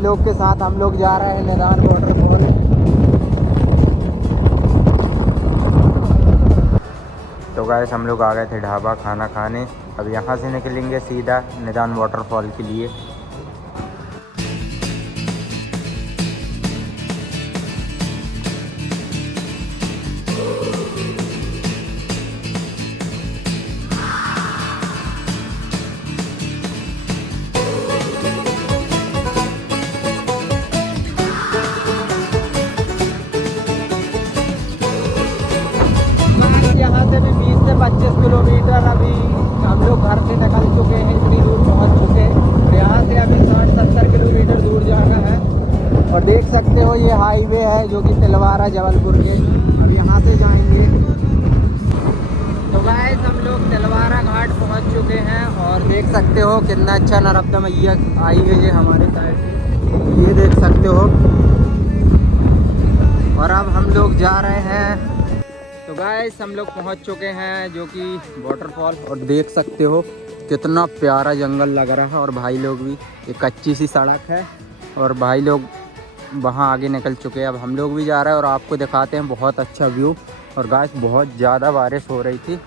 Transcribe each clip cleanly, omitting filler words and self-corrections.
लोग के साथ हम लोग जा रहे हैं निदान वाटरफॉल। तो गाइस हम लोग आ गए थे ढाबा खाना खाने। अब यहाँ से निकलेंगे सीधा निदान वाटरफॉल के लिए। यहाँ से भी 20 से 25 किलोमीटर अभी हम लोग घर से निकल चुके हैं, इतनी दूर पहुँच चुके हैं। और यहाँ से अभी 60-70 किलोमीटर दूर जाना है। और देख सकते हो ये हाईवे है जो कि तिलवारा जबलपुर के। अब यहाँ से जाएंगे। तो गाइस हम लोग तिलवारा घाट पहुँच चुके हैं और देख सकते हो कितना अच्छा नर्मदा मैया आई है ये हमारे साइड से, ये देख सकते हो। और अब हम लोग जा रहे हैं। तो गाइस हम लोग पहुंच चुके हैं जो कि वाटरफॉल। और देख सकते हो कितना प्यारा जंगल लग रहा है। और भाई लोग भी, ये कच्ची सी सड़क है और भाई लोग वहां आगे निकल चुके हैं। अब हम लोग भी जा रहे हैं और आपको दिखाते हैं बहुत अच्छा व्यू। और गाइस बहुत ज़्यादा बारिश हो रही थी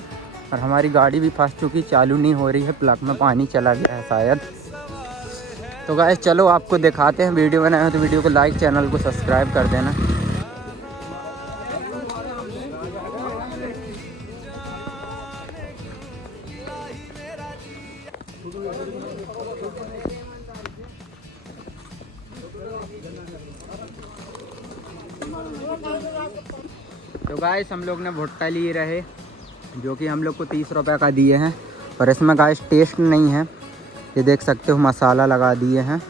और हमारी गाड़ी भी फंस चुकी, चालू नहीं हो रही है, प्लग में पानी चला गया है शायद। तो गाइस चलो आपको दिखाते हैं। वीडियो बनाए हो तो वीडियो को लाइक, चैनल को सब्सक्राइब कर देना। तो गाइस हम लोग ने भुट्टा लिए रहे जो कि हम लोग को 30 रुपये का दिए हैं। और इसमें गाइस टेस्ट नहीं है, ये देख सकते हो मसाला लगा दिए हैं,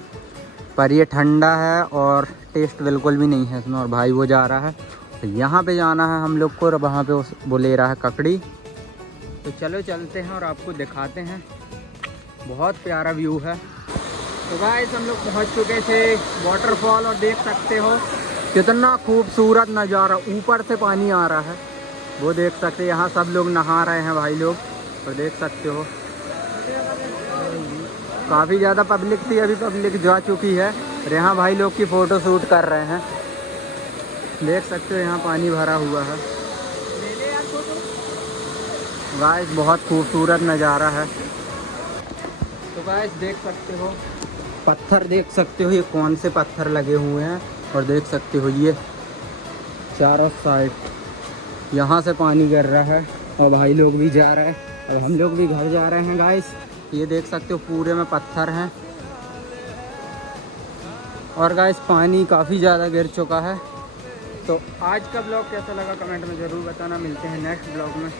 पर ये ठंडा है और टेस्ट बिल्कुल भी नहीं है इसमें। और भाई वो जा रहा है, तो यहाँ पे जाना है हम लोग को और वहाँ पे वो ले रहा है ककड़ी। तो चलो चलते हैं और आपको दिखाते हैं। बहुत प्यारा व्यू है। तो गाइस हम लोग पहुँच चुके थे वाटरफॉल और देख सकते हो कितना खूबसूरत नज़ारा, ऊपर से पानी आ रहा है, वो देख सकते हैं। यहाँ सब लोग नहा रहे हैं भाई लोग, और देख सकते हो काफ़ी ज़्यादा पब्लिक थी, अभी पब्लिक जा चुकी है। और यहाँ भाई लोग की फ़ोटो शूट कर रहे हैं, देख सकते हो यहाँ पानी भरा हुआ है। गाइस बहुत खूबसूरत नज़ारा है। तो गाइस देख सकते हो पत्थर, देख सकते हो ये कौन से पत्थर लगे हुए हैं। और देख सकते हो ये चारों साइड यहाँ से पानी गिर रहा है और भाई लोग भी जा रहे हैं। अब हम लोग भी घर जा रहे हैं गाइस। ये देख सकते हो पूरे में पत्थर हैं और गाइस पानी काफ़ी ज़्यादा गिर चुका है। तो आज का ब्लॉग कैसा लगा कमेंट में ज़रूर बताना। मिलते हैं नेक्स्ट ब्लॉग में।